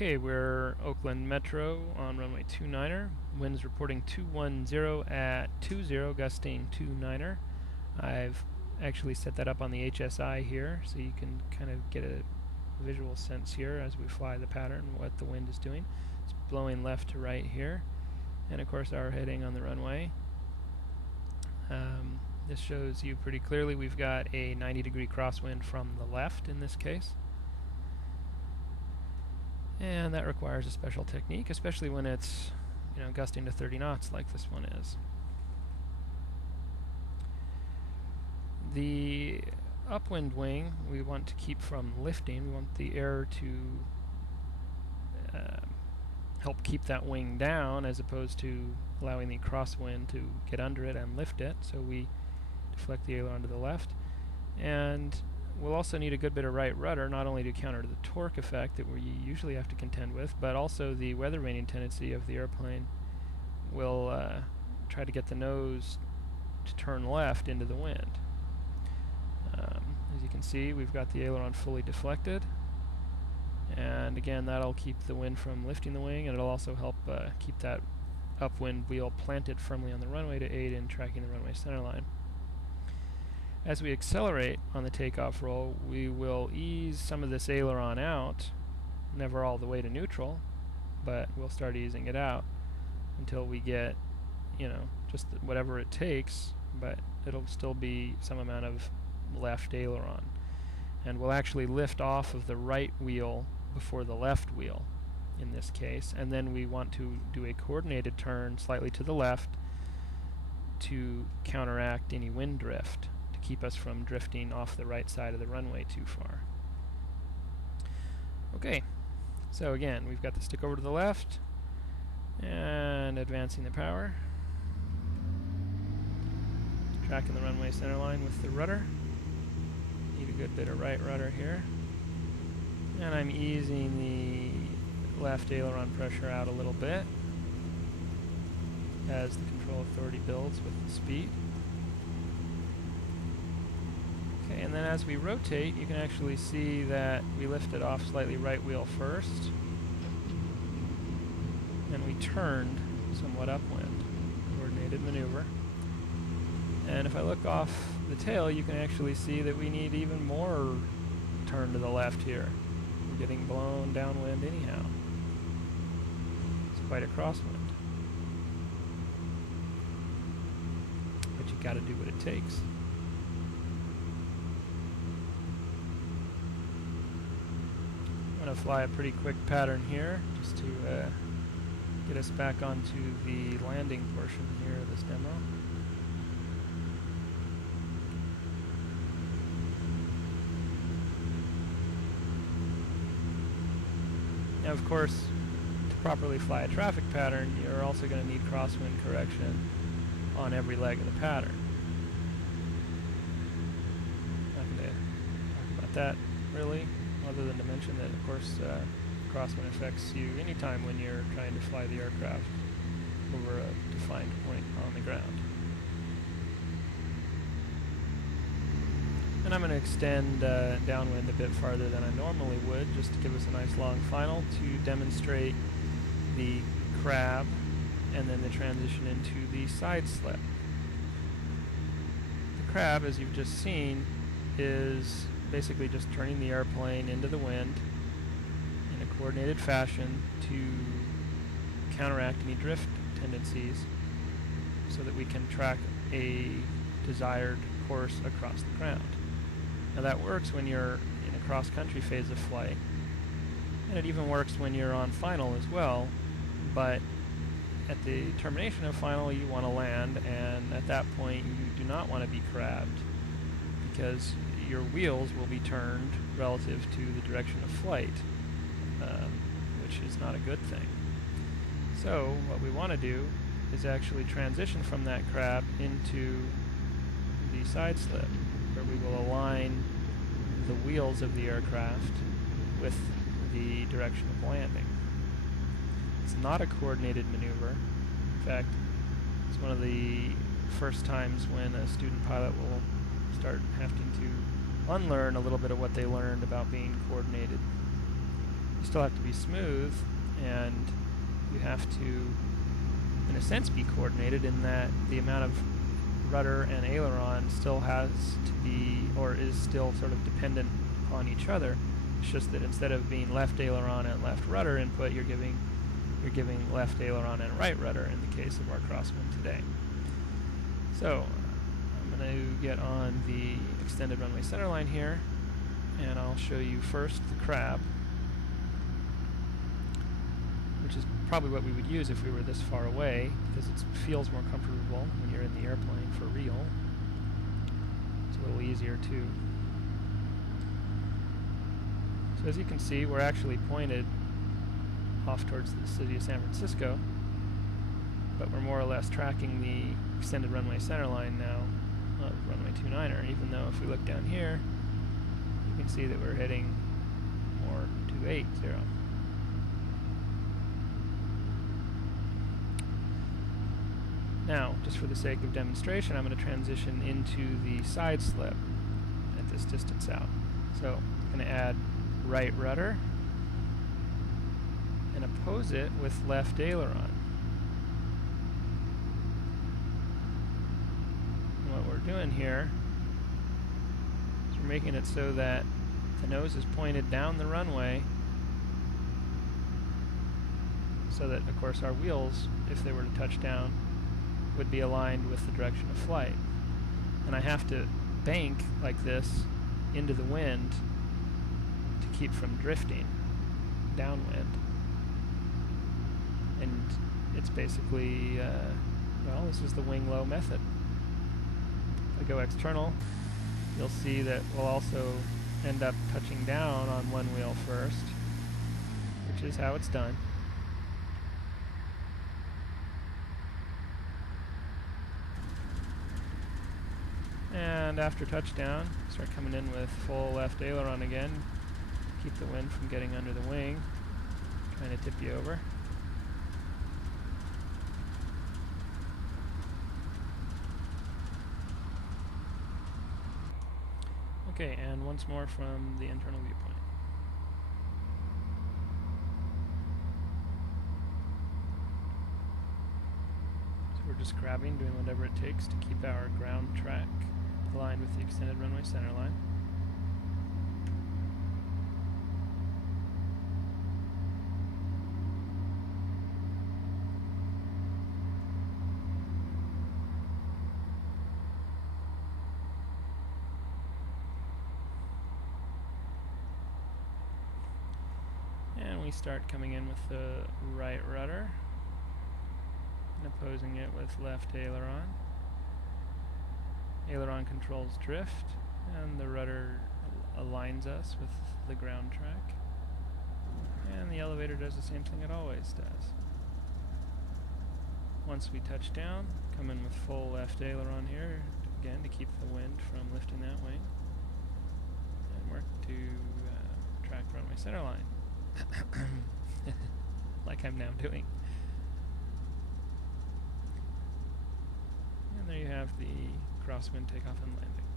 Okay, we're Oakland Metro on runway 29er. Wind's reporting 210 at 20, gusting 29er. I've actually set that up on the HSI here, so you can kind of get a visual sense here as we fly the pattern, what the wind is doing. It's blowing left to right here, and of course our heading on the runway. This shows you pretty clearly we've got a 90-degree crosswind from the left in this case. And that requires a special technique, especially when it's, gusting to 30 knots like this one is. The upwind wing we want to keep from lifting. We want the air to help keep that wing down as opposed to allowing the crosswind to get under it and lift it. So we deflect the aileron to the left. And we'll also need a good bit of right rudder, not only to counter the torque effect that we usually have to contend with, but also the weather vaning tendency of the airplane will try to get the nose to turn left into the wind. As you can see, we've got the aileron fully deflected, and again that'll keep the wind from lifting the wing, and it'll also help keep that upwind wheel planted firmly on the runway to aid in tracking the runway centerline. As we accelerate on the takeoff roll, we will ease some of this aileron out, never all the way to neutral, but we'll start easing it out until we get, just whatever it takes, but it'll still be some amount of left aileron. And we'll actually lift off of the right wheel before the left wheel in this case, and then we want to do a coordinated turn slightly to the left to counteract any wind drift, keep us from drifting off the right side of the runway too far. Okay, so again, we've got the stick over to the left and advancing the power, tracking the runway centerline with the rudder. Need a good bit of right rudder here, and I'm easing the left aileron pressure out a little bit as the control authority builds with the speed. Okay, and then as we rotate, you can actually see that we lifted off slightly right wheel first, and we turned somewhat upwind. Coordinated maneuver. And if I look off the tail, you can actually see that we need even more turn to the left here. We're getting blown downwind anyhow. It's quite a crosswind. But you gotta do what it takes. I'm going to fly a pretty quick pattern here just to get us back onto the landing portion here of this demo. Now of course, to properly fly a traffic pattern, you're also going to need crosswind correction on every leg of the pattern. I'm not going to talk about that really, other than to mention that, of course, crosswind affects you anytime when you're trying to fly the aircraft over a defined point on the ground. And I'm going to extend downwind a bit farther than I normally would, just to give us a nice long final to demonstrate the crab and then the transition into the side slip. The crab, as you've just seen, is basically just turning the airplane into the wind in a coordinated fashion to counteract any drift tendencies so that we can track a desired course across the ground. Now that works when you're in a cross-country phase of flight, and it even works when you're on final as well, but at the termination of final you want to land, and at that point you do not want to be crabbed because your wheels will be turned relative to the direction of flight, which is not a good thing. So what we want to do is actually transition from that crab into the side slip, where we will align the wheels of the aircraft with the direction of landing. It's not a coordinated maneuver. In fact, it's one of the first times when a student pilot will start having to unlearn a little bit of what they learned about being coordinated. you still have to be smooth, and you have to, in a sense, be coordinated in that the amount of rudder and aileron still has to be, or is still sort of dependent upon each other. It's just that instead of being left aileron and left rudder input, you're giving left aileron and right rudder in the case of our Crosswind today. So I'm going to get on the extended runway centerline here, and I'll show you first the crab, which is probably what we would use if we were this far away, because it feels more comfortable when you're in the airplane for real. It's a little easier too. So as you can see, we're actually pointed off towards the city of San Francisco, but we're more or less tracking the extended runway centerline now of runway 29er, even though if we look down here, you can see that we're heading more 280. Now, just for the sake of demonstration, I'm going to transition into the side slip at this distance out. So I'm going to add right rudder and oppose it with left aileron. And what we're doing here is we're making it so that the nose is pointed down the runway, so that, of course, our wheels, if they were to touch down, would be aligned with the direction of flight. And I have to bank like this into the wind to keep from drifting downwind. And it's basically, well, this is the wing low method. If I go external, you'll see that we'll also end up touching down on one wheel first, which is how it's done. And after touchdown, start coming in with full left aileron again. Keep the wind from getting under the wing, trying to tip you over. Okay, and once more from the internal viewpoint. So we're just grabbing, doing whatever it takes to keep our ground track aligned with the extended runway centerline. And we start coming in with the right rudder and opposing it with left aileron. Aileron controls drift, and the rudder aligns us with the ground track. And the elevator does the same thing it always does. Once we touch down, come in with full left aileron here, again to keep the wind from lifting that wing. And work to track runway centerline. Like I'm now doing. And there you have the Crosswind takeoff and landing.